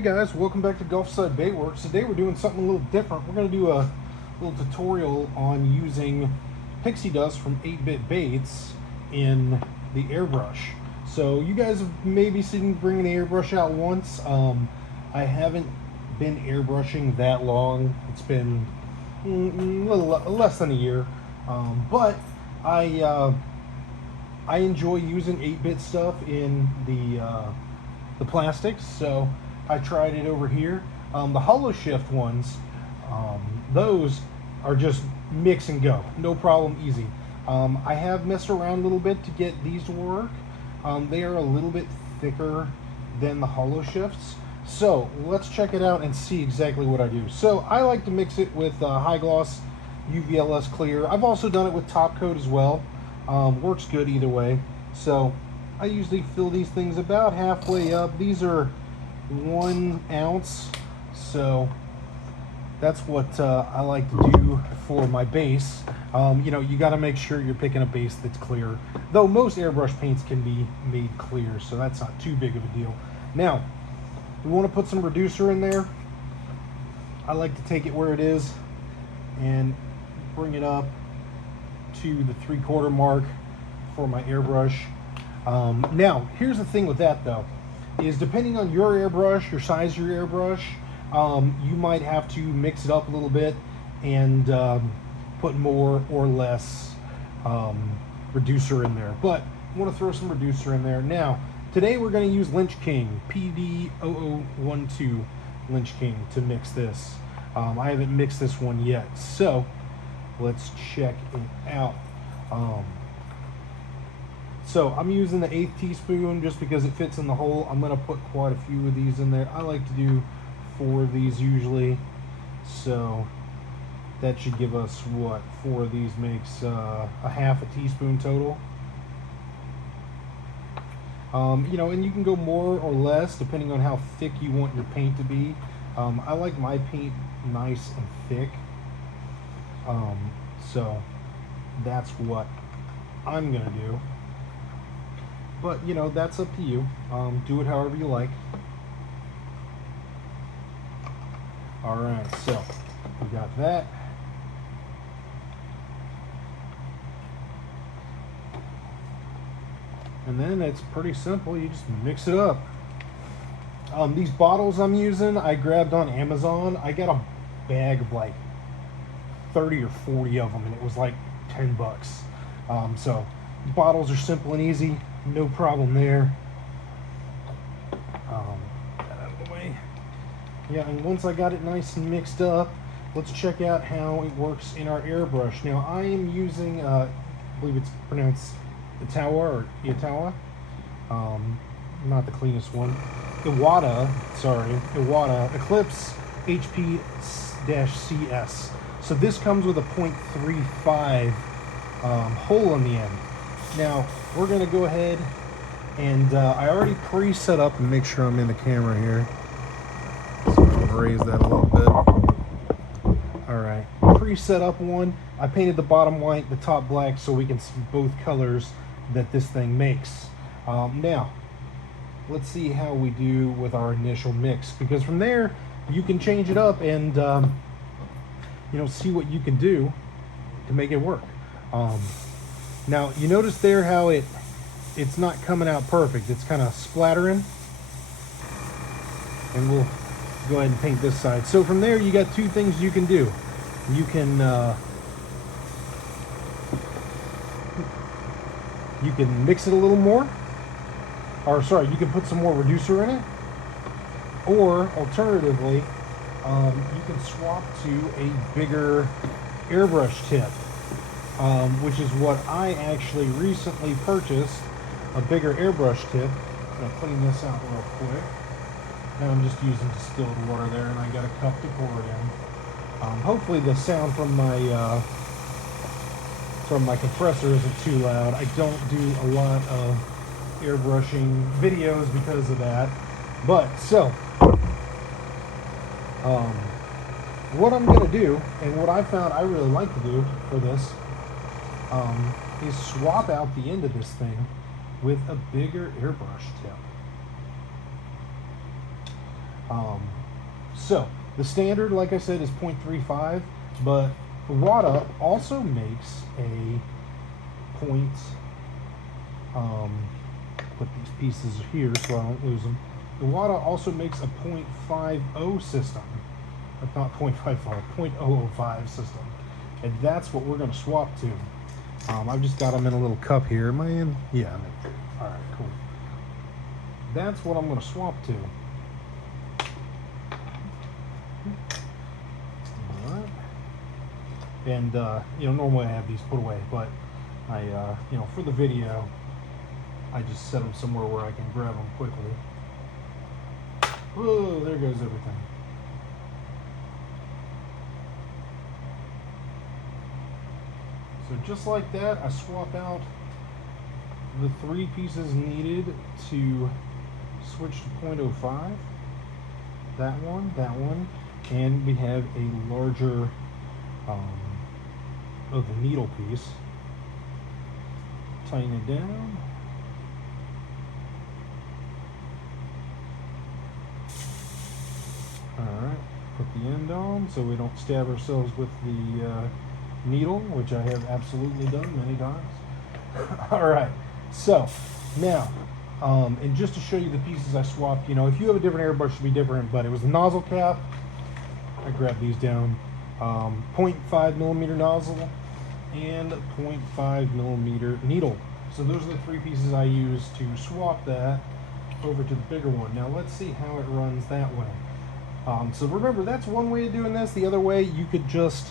Hey guys, welcome back to Gulfside Bait Works. Today we're doing something a little different. We're going to do a little tutorial on using pixie dust from 8bitbaits in the airbrush. So you guys have maybe seen me bring the airbrush out once. I haven't been airbrushing that long. It's been a little less than a year, but I enjoy using 8-bit stuff in the plastics, so I tried it over here. The hollow shift ones, those are just mix and go, no problem, easy. I have messed around a little bit to get these to work. They are a little bit thicker than the hollow shifts, so let's check it out and see exactly what I do. So I like to mix it with high gloss UVLS clear. I've also done it with top coat as well. Works good either way. So I usually fill these things about halfway up. These are 1 ounce, so that's what I like to do for my base. You know, you got to make sure you're picking a base that's clear, though most airbrush paints can be made clear, so that's not too big of a deal. Now we want to put some reducer in there. I like to take it where it is and bring it up to the 3/4 mark for my airbrush. Now here's the thing with that though, is depending on your airbrush, your size of your airbrush, you might have to mix it up a little bit and put more or less reducer in there, but I want to throw some reducer in there. Now today we're going to use Lynch King PD0012 Lynch King to mix this. I haven't mixed this one yet, so let's check it out. So I'm using the 1/8 teaspoon just because it fits in the hole. I'm going to put quite a few of these in there. I like to do 4 of these usually, so that should give us what, 4 of these makes a 1/2 teaspoon total. You know, and you can go more or less depending on how thick you want your paint to be. I like my paint nice and thick, so that's what I'm gonna do. But you know, that's up to you. Do it however you like. All right, so we got that. And then it's pretty simple. You just mix it up. These bottles I'm using, I grabbed on Amazon. I got a bag of like 30 or 40 of them, and it was like 10 bucks. So bottles are simple and easy, no problem there. Get that out of the way. Yeah, and once I got it nice and mixed up, let's check out how it works in our airbrush. Now I am using, I believe it's pronounced Itawa or Itawa. Not the cleanest one. Iwata Eclipse HP-CS. So this comes with a 0.35 hole in the end. Now we're going to go ahead and I already pre-set up, and make sure I'm in the camera here. So I'm going to raise that a little bit. Alright, pre-set up one. I painted the bottom white, the top black, so we can see both colors that this thing makes. Now let's see how we do with our initial mix, because from there you can change it up and you know, see what you can do to make it work. Now you notice there how it's not coming out perfect. It's kind of splattering, and we'll go ahead and paint this side. So from there you got 2 things you can do. You can mix it a little more, or sorry, you can put some more reducer in it, or alternatively you can swap to a bigger airbrush tip, which is what I actually recently purchased, a bigger airbrush tip. I'm going to clean this out real quick. Now I'm just using distilled water there, and I got a cup to pour it in. Hopefully the sound from my compressor isn't too loud. I don't do a lot of airbrushing videos because of that. But so what I'm going to do, and what I found I really like to do for this, is swap out the end of this thing with a bigger airbrush tip. So the standard, like I said, is 0.35, but Wada also makes a point. Put these pieces here so I don't lose them. The Wada also makes a 0.50 system. Not 0.55, 0.005 system. And that's what we're going to swap to. I've just got them in a little cup here. Am I in? Yeah, I'm in. All right, cool. That's what I'm going to swap to. All right. And, normally I have these put away, but I, for the video, I just set them somewhere where I can grab them quickly. Oh, there goes everything. So just like that, I swap out the 3 pieces needed to switch to 0.05. That one, and we have a larger of the needle piece. Tighten it down. Alright, put the end on so we don't stab ourselves with the needle, which I have absolutely done many times. Alright, so now, and just to show you the pieces I swapped, if you have a different airbrush, it should be different, but it was the nozzle cap. I grabbed these down. 0.5 millimeter nozzle and 0.5 millimeter needle. So those are the 3 pieces I used to swap that over to the bigger one. Now let's see how it runs that way. So remember, that's one way of doing this. The other way, you could just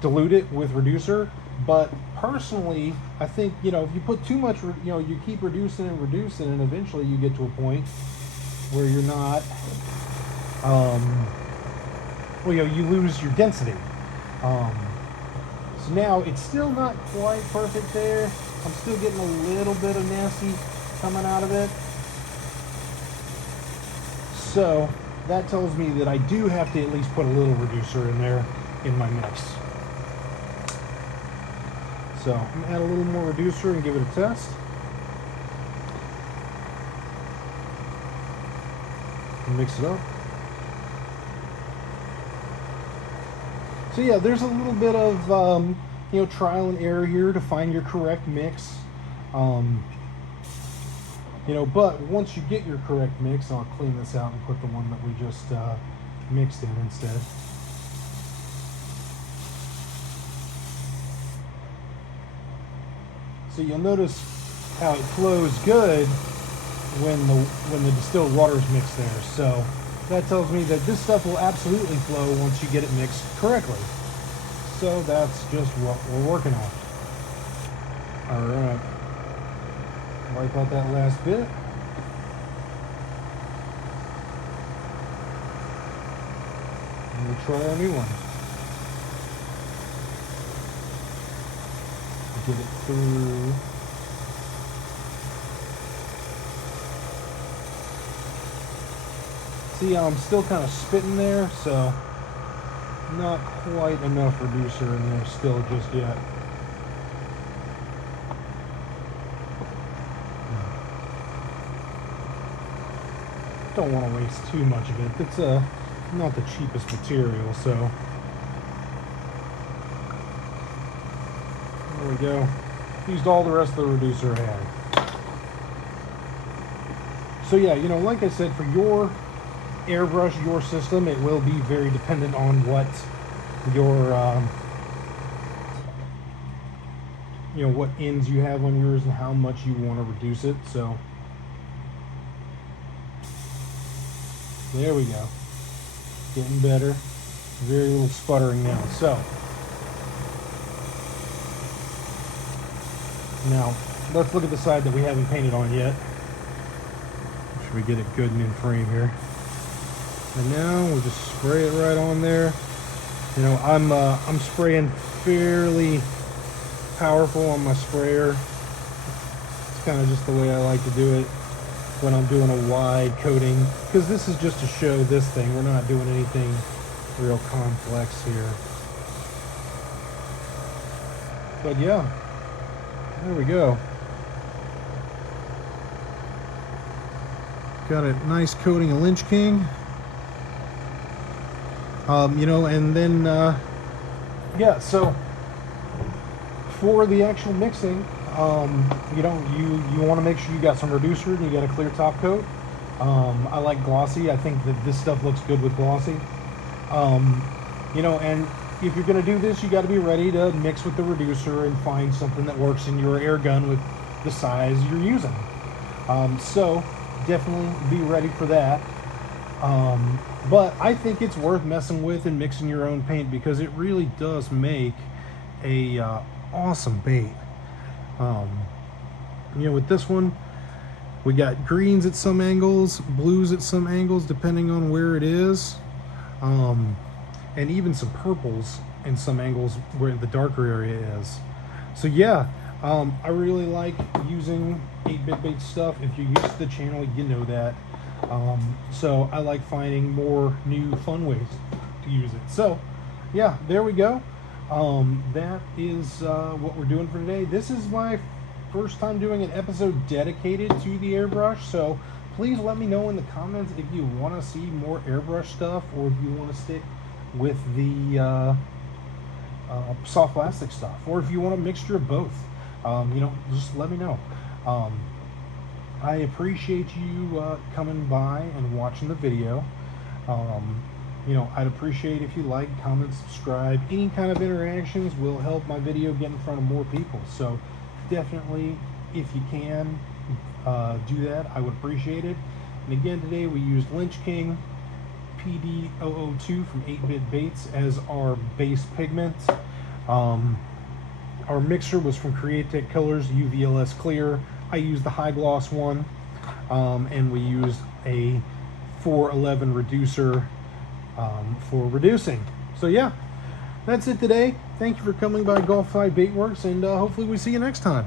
dilute it with reducer. But personally, I think, if you put too much, you keep reducing and eventually you get to a point where you're not, you lose your density. So now it's still not quite perfect there. I'm still getting a little bit of nasty coming out of it. So that tells me that I do have to at least put a little reducer in there in my mix. So I'm gonna add a little more reducer and give it a test. And mix it up. So yeah, there's a little bit of trial and error here to find your correct mix. But once you get your correct mix, I'll clean this out and put the one that we just mixed in instead. So you'll notice how it flows good when the distilled water is mixed there. So that tells me that this stuff will absolutely flow once you get it mixed correctly. So that's just what we're working on. All right. Wipe out that last bit. And we'll try our new one. Get it through. See how I'm still kind of spitting there, so not quite enough reducer in there still just yet. Don't want to waste too much of it. It's not the cheapest material, so there we go. Used all the rest of the reducer I had. So yeah, like I said, for your airbrush, your system, it will be very dependent on what your what ends you have on yours and how much you want to reduce it. So there we go, getting better, very little sputtering now. So now let's look at the side that we haven't painted on yet. Should we get it good and in frame here? And now we'll just spray it right on there. I'm spraying fairly powerful on my sprayer. It's kind of just the way I like to do it when I'm doing a wide coating, because this is just to show this thing. We're not doing anything real complex here. But yeah, there we go. Got a nice coating of Lynch King. You know, and then yeah, so for the actual mixing, you know, you want to make sure you got some reducer and you got a clear top coat. I like glossy. I think that this stuff looks good with glossy. You know, and if you're going to do this, you got to be ready to mix with the reducer and find something that works in your air gun with the size you're using. So definitely be ready for that. But I think it's worth messing with and mixing your own paint because it really does make a awesome bait. You know, with this one, we got greens at some angles, blues at some angles, depending on where it is, and even some purples in some angles where the darker area is. So yeah, I really like using 8-bit bait stuff. If you're used to the channel, you know that. So I like finding more new fun ways to use it. So yeah, there we go. That is what we're doing for today. This is my first time doing an episode dedicated to the airbrush, so please let me know in the comments if you want to see more airbrush stuff or if you want to stick with the soft plastic stuff, or if you want a mixture of both. You know, just let me know. I appreciate you coming by and watching the video. You know, I'd appreciate if you like, comment, subscribe. Any kind of interactions will help my video get in front of more people. So definitely, if you can do that, I would appreciate it. And again, today we used Lynch King PD002 from 8-Bit Baits as our base pigment. Our mixer was from Createch Colors UVLS Clear. I used the high gloss one, and we used a 411 reducer for reducing. So yeah, that's it today. Thank you for coming by Gulf 5 Baitworks, and hopefully we see you next time.